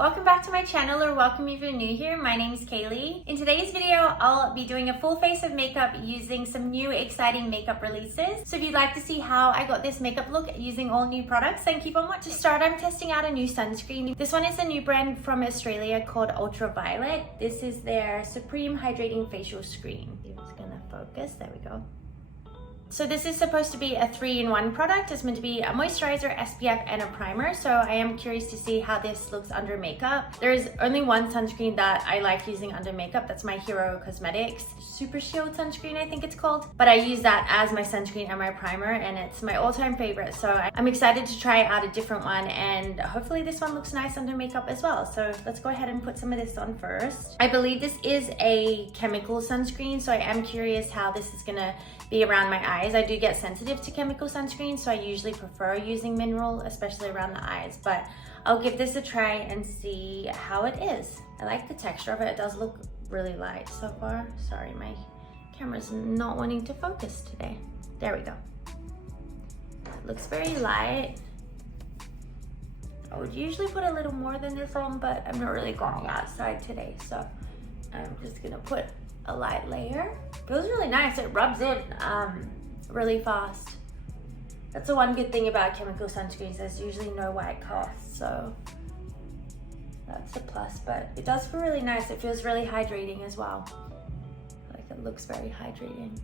Welcome back to my channel, or welcome if you're new here. My name is Kaylee. In today's video, I'll be doing a full face of makeup using some new exciting makeup releases. So if you'd like to see how I got this makeup look using all new products, then keep on watching. To start, I'm testing out a new sunscreen. This one is a new brand from Australia called Ultraviolet. This is their Supreme Hydrating Facial Screen. If it's gonna focus, there we go. So this is supposed to be a 3-in-1 product. It's meant to be a moisturizer, SPF, and a primer. So I am curious to see how this looks under makeup. There's only one sunscreen that I like using under makeup. That's my Hero Cosmetics Super Shield sunscreen, I think it's called. But I use that as my sunscreen and my primer, and it's my all-time favorite. So I'm excited to try out a different one, and hopefully this one looks nice under makeup as well. So let's go ahead and put some of this on first. I believe this is a chemical sunscreen, so I am curious how this is gonna be around my eyes. I do get sensitive to chemical sunscreen, so I usually prefer using mineral, especially around the eyes, but I'll give this a try and see how it is. I like the texture of it. It does look really light so far. Sorry, my camera's not wanting to focus today. There we go. It looks very light. I would usually put a little more than this on, but I'm not really going outside today, so I'm just gonna put a light layer. Feels really nice. It rubs in really fast. That's the one good thing about chemical sunscreens. There's usually no white cast, so that's a plus. But it does feel really nice. It feels really hydrating as well. Like it looks very hydrating.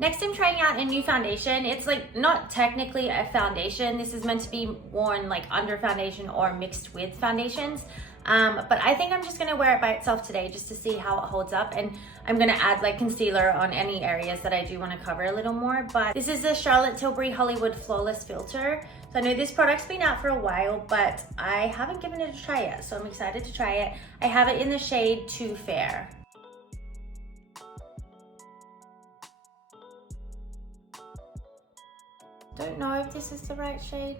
Next, I'm trying out a new foundation. It's like not technically a foundation. This is meant to be worn like under foundation or mixed with foundations. But I think I'm just gonna wear it by itself today just to see how it holds up, and I'm gonna add like concealer on any areas that I do wanna cover a little more. But this is the Charlotte Tilbury Hollywood Flawless Filter. So I know this product's been out for a while, but I haven't given it a try yet, so I'm excited to try it. I have it in the shade Too Fair. Don't know if this is the right shade.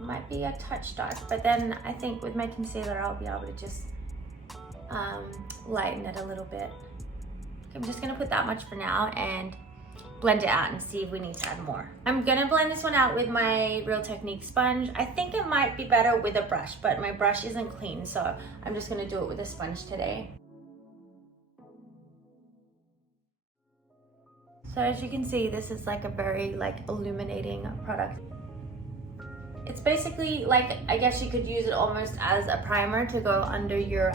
Might be a touch dark, but then I think with my concealer I'll be able to just lighten it a little bit. I'm just gonna put that much for now and blend it out and see if we need to add more. I'm gonna blend this one out with my Real Technique sponge. I think it might be better with a brush, but my brush isn't clean, so I'm just gonna do it with a sponge today. So as you can see, this is like a very like illuminating product. It's basically like, I guess you could use it almost as a primer to go under your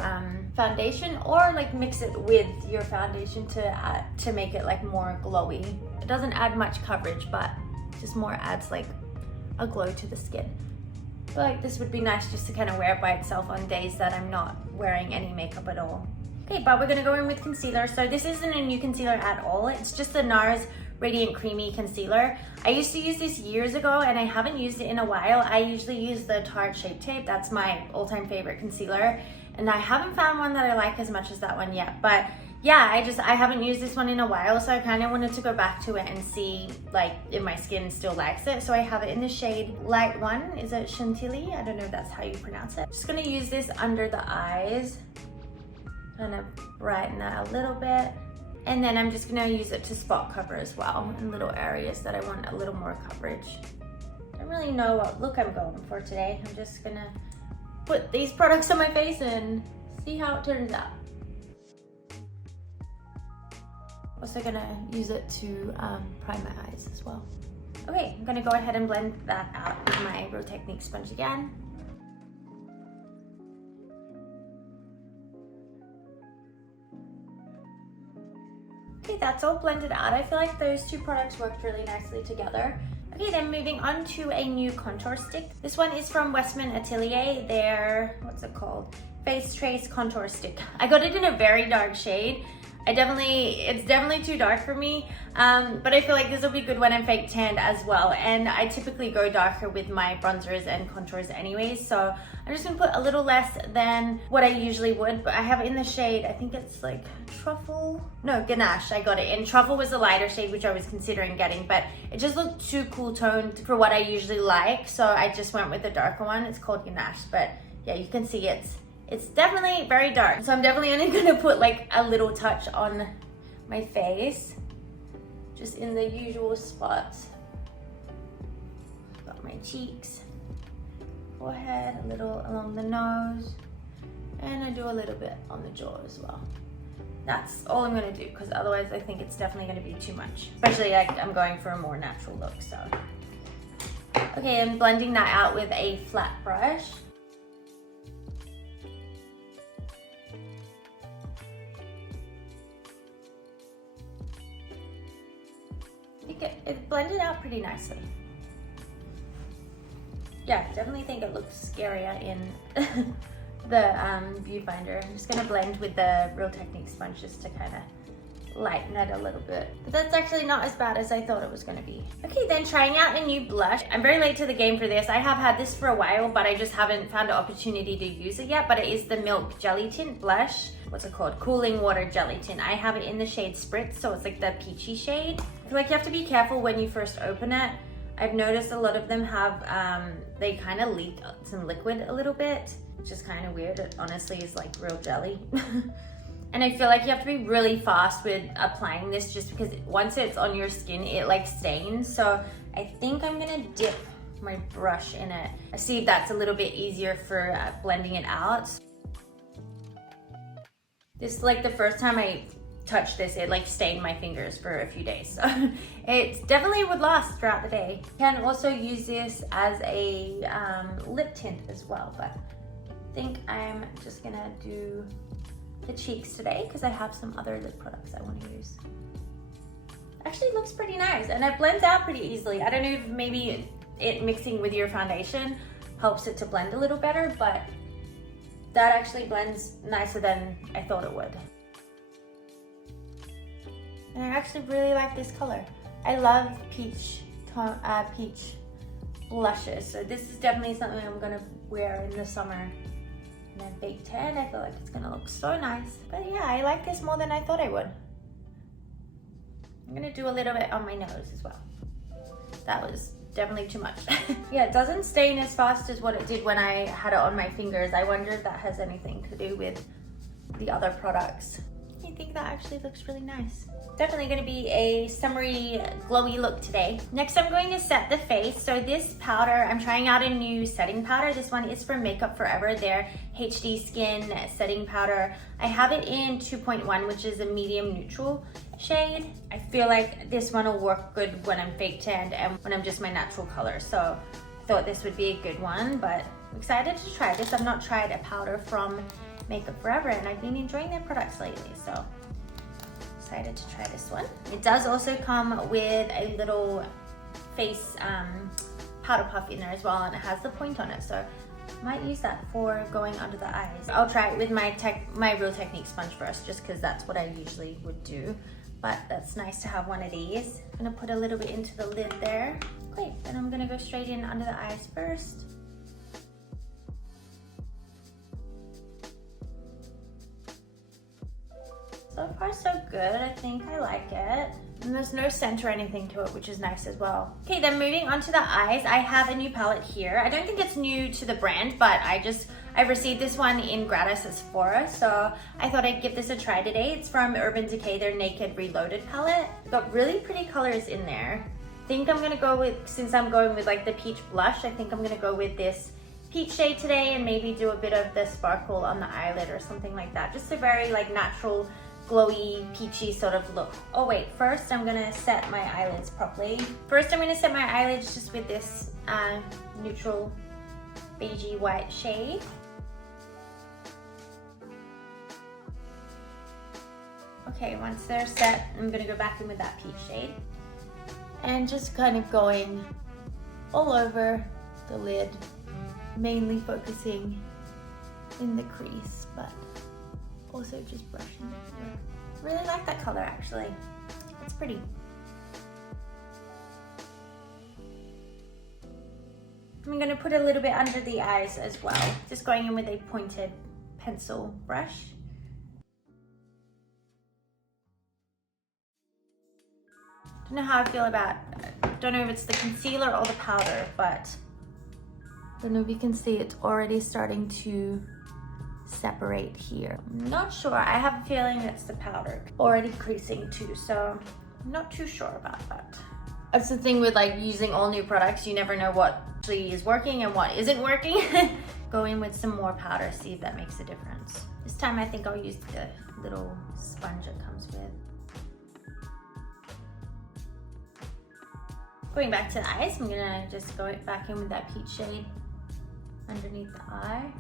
foundation, or like mix it with your foundation to make it like more glowy. It doesn't add much coverage, but just more adds like a glow to the skin. I feel like this would be nice just to kind of wear it by itself on days that I'm not wearing any makeup at all. Okay, but we're gonna go in with concealer. So this isn't a new concealer at all. It's just the Nars Radiant Creamy Concealer. I used to use this years ago and I haven't used it in a while. I usually use the Tarte Shape Tape. That's my all-time favorite concealer. And I haven't found one that I like as much as that one yet. But yeah, I haven't used this one in a while, so I kind of wanted to go back to it and see like if my skin still likes it. So I have it in the shade Light 1. Is it Chantilly? I don't know if that's how you pronounce it. Just gonna use this under the eyes. Kind of brighten that a little bit. And then I'm just gonna use it to spot cover as well in little areas that I want a little more coverage. I don't really know what look I'm going for today. I'm just gonna put these products on my face and see how it turns out. Also gonna use it to prime my eyes as well. Okay, I'm gonna go ahead and blend that out with my Real Technique sponge again. Okay, that's all blended out. I feel like those two products worked really nicely together. Okay, then moving on to a new contour stick. This one is from Westman Atelier. Their, what's it called? Face Trace Contour Stick. I got it in a very dark shade. It's definitely too dark for me, but I feel like this will be good when I'm fake tanned as well. And I typically go darker with my bronzers and contours anyways, so I'm just gonna put a little less than what I usually would, but I have it in the shade, I think it's like Truffle? No, Ganache, I got it in. Truffle was the lighter shade, which I was considering getting, but it just looked too cool toned for what I usually like, so I just went with the darker one. It's called Ganache, but yeah, you can see it's definitely very dark. So I'm definitely only gonna put like a little touch on my face, just in the usual spots. Got my my cheeks, forehead, a little along the nose, and I do a little bit on the jaw as well. That's all I'm gonna do, because otherwise I think it's definitely gonna be too much. Especially like I'm going for a more natural look, so. Okay, I'm blending that out with a flat brush. It blended out pretty nicely. Yeah, definitely think it looks scarier in the viewfinder. I'm just gonna blend with the Real Technique sponge just to kind of lighten it a little bit. But that's actually not as bad as I thought it was gonna be. Okay, then trying out a new blush. I'm very late to the game for this. I have had this for a while, but I just haven't found an opportunity to use it yet, but it is the Milk Jelly Tint blush. What's it called? Cooling Water Jelly Tint. I have it in the shade Spritz, so it's like the peachy shade. I feel like you have to be careful when you first open it. I've noticed a lot of them have, they kind of leak some liquid a little bit, which is kind of weird. It honestly is like real jelly. And I feel like you have to be really fast with applying this just because once it's on your skin, it like stains. So I think I'm gonna dip my brush in it. I see if that's a little bit easier for blending it out. This is like the first time I touched this, it like stained my fingers for a few days. So it definitely would last throughout the day. You can also use this as a lip tint as well, but I think I'm just gonna do the cheeks today because I have some other lip products I want to use. Actually looks pretty nice and it blends out pretty easily. I don't know if maybe it mixing with your foundation helps it to blend a little better, but that actually blends nicer than I thought it would. And I actually really like this color. I love peach blushes, so this is definitely something I'm gonna wear in the summer. And then fake tan, I feel like it's gonna look so nice. But yeah, I like this more than I thought I would. I'm gonna do a little bit on my nose as well. That was definitely too much. Yeah, it doesn't stain as fast as what it did when I had it on my fingers. I wonder if that has anything to do with the other products. I think that actually looks really nice. Definitely gonna be a summery, glowy look today. Next, I'm going to set the face. So this powder, I'm trying out a new setting powder. This one is from Makeup Forever, their HD Skin setting powder. I have it in 2.1, which is a medium neutral shade. I feel like this one will work good when I'm fake tanned and when I'm just my natural color. So I thought this would be a good one, but I'm excited to try this. I've not tried a powder from Makeup Forever and I've been enjoying their products lately, so excited to try this one. It does also come with a little face powder puff in there as well, and it has the point on it, so I might use that for going under the eyes. I'll try it with my Real Technique sponge first, just because that's what I usually would do, but that's nice to have one of these. I'm gonna put a little bit into the lid there. Great, then I'm gonna go straight in under the eyes first. So far so good, I think I like it. And there's no scent or anything to it, which is nice as well. Okay, then moving on to the eyes, I have a new palette here. I don't think it's new to the brand, but I received this one in gratis at Sephora, so I thought I'd give this a try today. It's from Urban Decay, their Naked Reloaded palette. Got really pretty colors in there. I think I'm gonna go with, since I'm going with like the peach blush, I think I'm gonna go with this peach shade today and maybe do a bit of the sparkle on the eyelid or something like that. Just a very like natural, glowy, peachy sort of look. Oh wait, first I'm gonna set my eyelids properly. First I'm gonna set my eyelids just with this neutral beigey white shade. Okay, once they're set, I'm gonna go back in with that peach shade. And just kind of going all over the lid, mainly focusing in the crease, but also just brushing it through. Really like that color actually. It's pretty. I'm gonna put a little bit under the eyes as well. Just going in with a pointed pencil brush. Don't know how I feel about, don't know if it's the concealer or the powder, but I don't know if you can see it's already starting to separate here. I'm not sure. I have a feeling it's the powder. Already creasing too, so I'm not too sure about that. That's the thing with like using all new products, you never know what actually is working and what isn't working. Go in with some more powder, see if that makes a difference. This time I think I'll use the little sponge it comes with. Going back to the eyes, I'm gonna just go back in with that peach shade underneath the eye.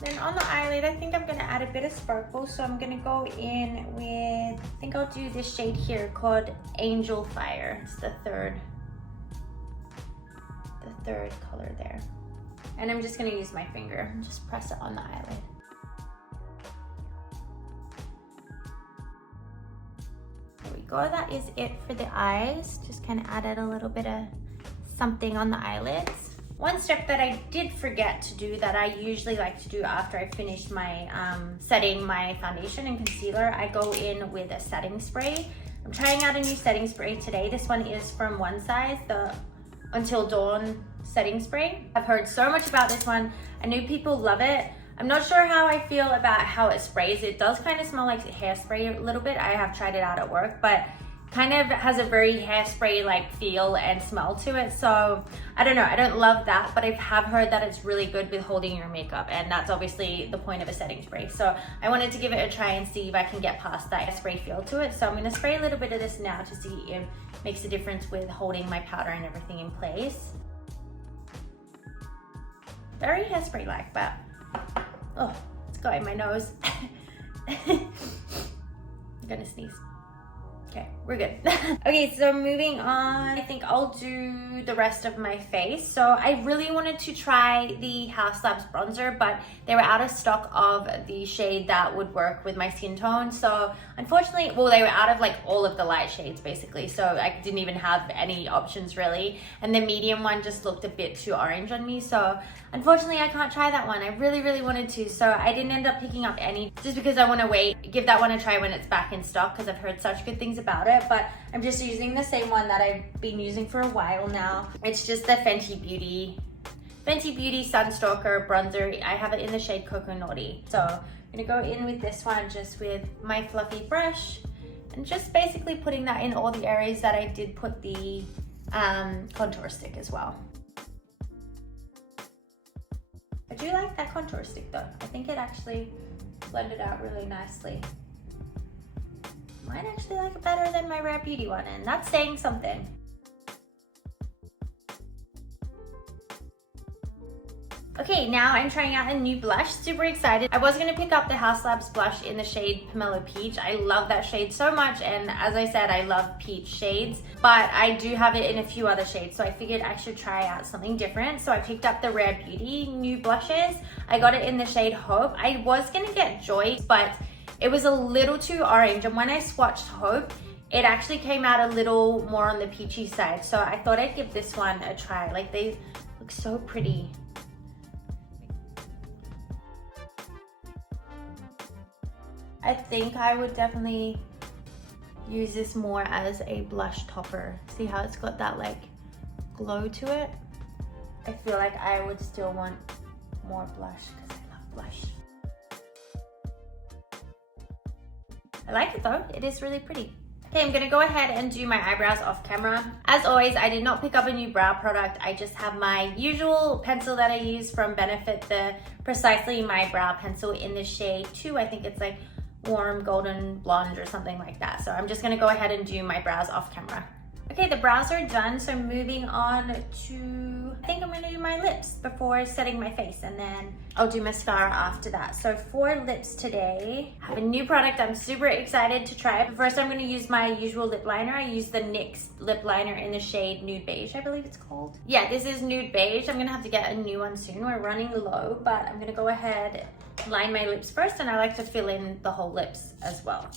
Then on the eyelid, I think I'm gonna add a bit of sparkle. So I'm gonna go in with, I think I'll do this shade here called Angel Fire. It's the third color there. And I'm just gonna use my finger and just press it on the eyelid. There we go, that is it for the eyes. Just kind of added a little bit of something on the eyelids. One step that I did forget to do that I usually like to do after I finish my setting my foundation and concealer, I go in with a setting spray. I'm trying out a new setting spray today. This one is from One Size, the Until Dawn setting spray. I've heard so much about this one. I know people love it. I'm not sure how I feel about how it sprays. It does kind of smell like hairspray a little bit. I have tried it out at work, but kind of has a very hairspray like feel and smell to it. So I don't know, I don't love that, but I have heard that it's really good with holding your makeup, and that's obviously the point of a setting spray. So I wanted to give it a try and see if I can get past that hairspray feel to it. So I'm gonna spray a little bit of this now to see if it makes a difference with holding my powder and everything in place. Very hairspray like, but oh, it's got in my nose. I'm gonna sneeze. Okay, we're good. Okay, so moving on, I think I'll do the rest of my face. So I really wanted to try the House Labs bronzer, but they were out of stock of the shade that would work with my skin tone. So unfortunately, well, they were out of like all of the light shades basically. So I didn't even have any options really. And the medium one just looked a bit too orange on me. So unfortunately, I can't try that one. I really, really wanted to. So I didn't end up picking up any just because I want to wait, give that one a try when it's back in stock because I've heard such good things about it. But I'm just using the same one that I've been using for a while now. It's just the Fenty Beauty Sunstalker bronzer. I have it in the shade Cocoa Naughty. So I'm gonna go in with this one just with my fluffy brush and just basically putting that in all the areas that I did put the contour stick as well. I do like that contour stick though. I think it actually blended out really nicely. Might actually like it better than my Rare Beauty one, and that's saying something. Okay, now I'm trying out a new blush. Super excited. I was gonna pick up the House Labs blush in the shade Pomelo Peach. I love that shade so much, and as I said, I love peach shades, but I do have it in a few other shades, so I figured I should try out something different. So I picked up the Rare Beauty new blushes. I got it in the shade Hope. I was gonna get Joy, but it was a little too orange, and when I swatched Hope, it actually came out a little more on the peachy side. So I thought I'd give this one a try. Like, they look so pretty. I think I would definitely use this more as a blush topper. See how it's got that like glow to it? I feel like I would still want more blush because I love blush. I like it though, it is really pretty. Okay, I'm gonna go ahead and do my eyebrows off camera. As always, I did not pick up a new brow product. I just have my usual pencil that I use from Benefit, the Precisely My Brow Pencil in the shade 2. I think it's like warm golden blonde or something like that. So I'm just gonna go ahead and do my brows off camera. Okay, the brows are done, so moving on to, I think I'm gonna do my lips before setting my face, and then I'll do mascara after that. So for lips today, I have a new product I'm super excited to try. But first, I'm gonna use my usual lip liner. I use the NYX lip liner in the shade Nude Beige, I believe it's called. Yeah, this is Nude Beige. I'm gonna have to get a new one soon. We're running low, but I'm gonna go ahead, line my lips first, and I like to fill in the whole lips as well.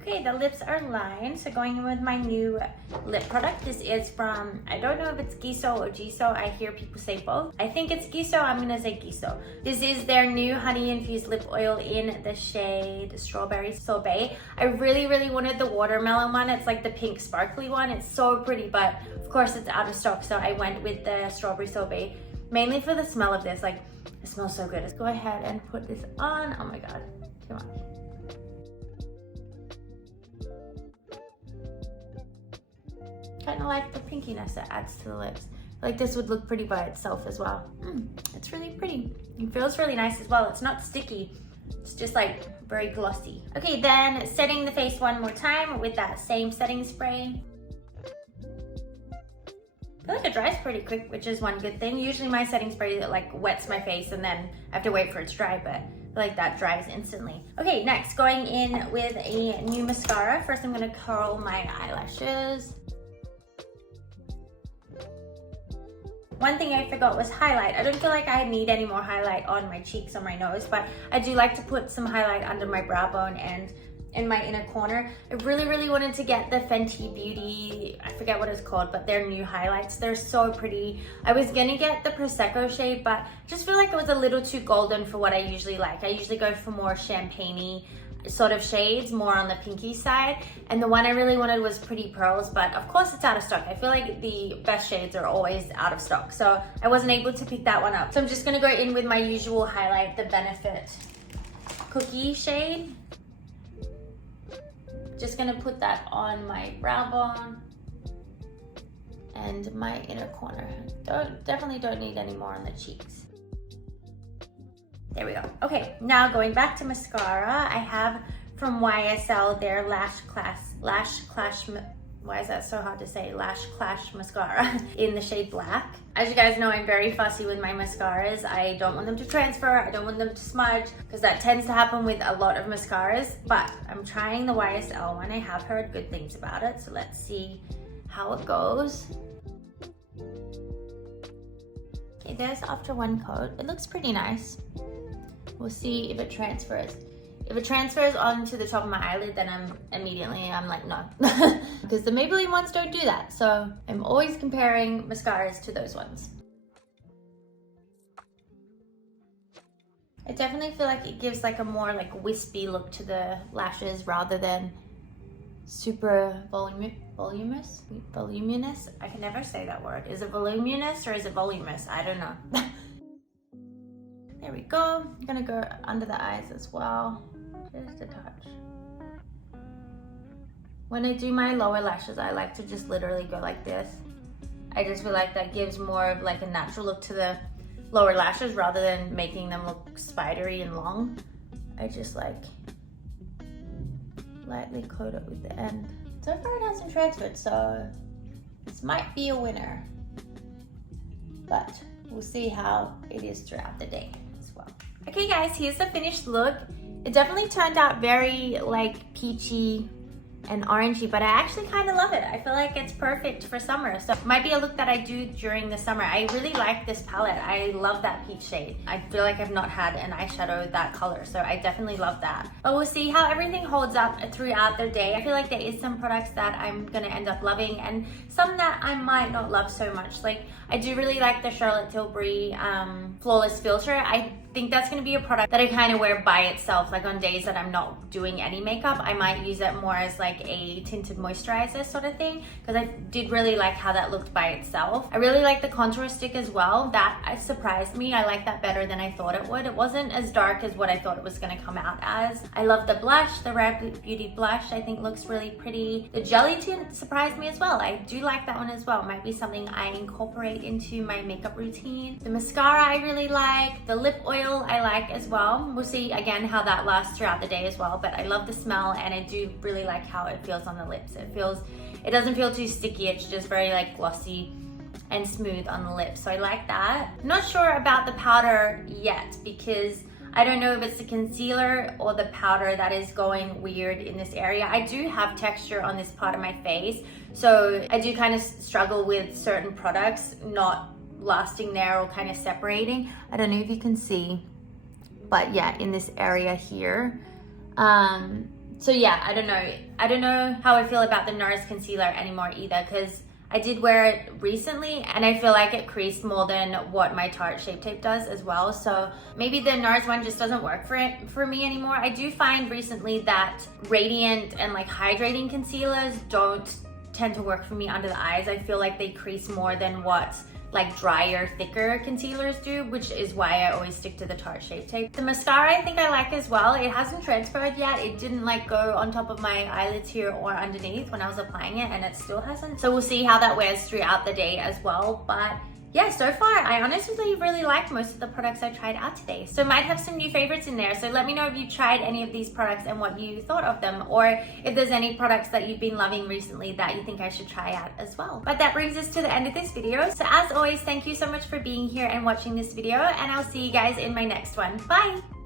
Okay, the lips are lined, so going in with my new lip product. This is from, I don't know if it's GIsou or GIsou. I hear people say both. I think it's GIsou, I'm gonna say GIsou. This is their new honey infused lip oil in the shade Strawberry Sorbet. I really, really wanted the watermelon one. It's like the pink sparkly one. It's so pretty, but of course it's out of stock, so I went with the Strawberry Sorbet, mainly for the smell of this. Like, It smells so good. Let's go ahead and put this on. Oh my God, too much. Kind of like the pinkiness it adds to the lips. Like this would look pretty by itself as well. It's really pretty. It feels really nice as well. It's not sticky. It's just like very glossy. Okay, then setting the face one more time with that same setting spray. I feel like it dries pretty quick, which is one good thing. Usually my setting spray like wets my face and then I have to wait for it to dry, but I feel like that dries instantly. Okay, next going in with a new mascara. First I'm gonna curl my eyelashes. One thing I forgot was highlight. I don't feel like I need any more highlight on my cheeks or my nose, but I do like to put some highlight under my brow bone and in my inner corner. I really wanted to get the Fenty Beauty, I forget what it's called, but their new highlights. They're so pretty. I was gonna get the Prosecco shade, but I just feel like it was a little too golden for what I usually like. I usually go for more champagne-y sort of shades, more on the pinky side, and the one I really wanted was Pretty Pearls, but of course it's out of stock. I feel like the best shades are always out of stock, so I wasn't able to pick that one up. So I'm just gonna go in with my usual highlight, the Benefit Cookie shade. Just gonna put that on my brow bone and my inner corner. Definitely don't need any more on the cheeks. There we go. Okay, now going back to mascara, I have from YSL their Lash Clash, why is that so hard to say? Lash Clash mascara in the shade Black. As you guys know, I'm very fussy with my mascaras. I don't want them to transfer, I don't want them to smudge, because that tends to happen with a lot of mascaras, but I'm trying the YSL one. I have heard good things about it, so let's see how it goes. Okay, there's after one coat. It looks pretty nice. We'll see if it transfers. If it transfers onto the top of my eyelid, then I'm like, no. Because the Maybelline ones don't do that. So I'm always comparing mascaras to those ones. I definitely feel like it gives like a more like wispy look to the lashes rather than super voluminous. I can never say that word. Is it voluminous or is it voluminous? I don't know. There we go. I'm gonna go under the eyes as well, just a touch. When I do my lower lashes, I like to just literally go like this. I just feel like that gives more of like a natural look to the lower lashes rather than making them look spidery and long. I just like lightly coat it with the end. So far it hasn't transferred, so this might be a winner. But we'll see how it is throughout the day as well. Okay guys, here's the finished look. It definitely turned out very like peachy and orangey, but I actually kind of love it. I feel like it's perfect for summer. So it might be a look that I do during the summer. I really like this palette. I love that peach shade. I feel like I've not had an eyeshadow that color, so I definitely love that. But we'll see how everything holds up throughout the day. I feel like there is some products that I'm gonna end up loving and some that I might not love so much. Like I do really like the Charlotte Tilbury Flawless Filter. I think that's gonna be a product that I kind of wear by itself, like on days that I'm not doing any makeup. I might use it more as like a tinted moisturizer sort of thing, because I did really like how that looked by itself. I really like the contour stick as well. That surprised me. I like that better than I thought it would. It wasn't as dark as what I thought it was gonna come out as. I love the blush, the Rare Beauty blush. I think looks really pretty. The jelly tint surprised me as well. I do like that one as well. Might be something I incorporate into my makeup routine. The mascara I really like. The lip oil I like as well. We'll see again how that lasts throughout the day as well, but I love the smell and I do really like how it feels on the lips. It doesn't feel too sticky. It's just very like glossy and smooth on the lips, so I like that. I'm not sure about the powder yet because I don't know if it's the concealer or the powder that is going weird in this area. I do have texture on this part of my face, so I do kind of struggle with certain products not lasting there or kind of separating. I don't know if you can see, but yeah, in this area here. So yeah, I don't know how I feel about the Nars concealer anymore either, because I did wear it recently and I feel like it creased more than what my Tarte Shape Tape does as well. So maybe the Nars one just doesn't work for me anymore. I do find recently that Radiant and like hydrating concealers don't tend to work for me under the eyes. I feel like they crease more than what like drier, thicker concealers do, which is why I always stick to the Tarte Shape Tape. The mascara I think I like as well. It hasn't transferred yet. It didn't like go on top of my eyelids here or underneath when I was applying it, and it still hasn't. So we'll see how that wears throughout the day as well. But yeah, so far I honestly really like most of the products I tried out today. So might have some new favorites in there. So let me know if you tried any of these products and what you thought of them, or if there's any products that you've been loving recently that you think I should try out as well. But that brings us to the end of this video. So as always, thank you so much for being here and watching this video, and I'll see you guys in my next one. Bye!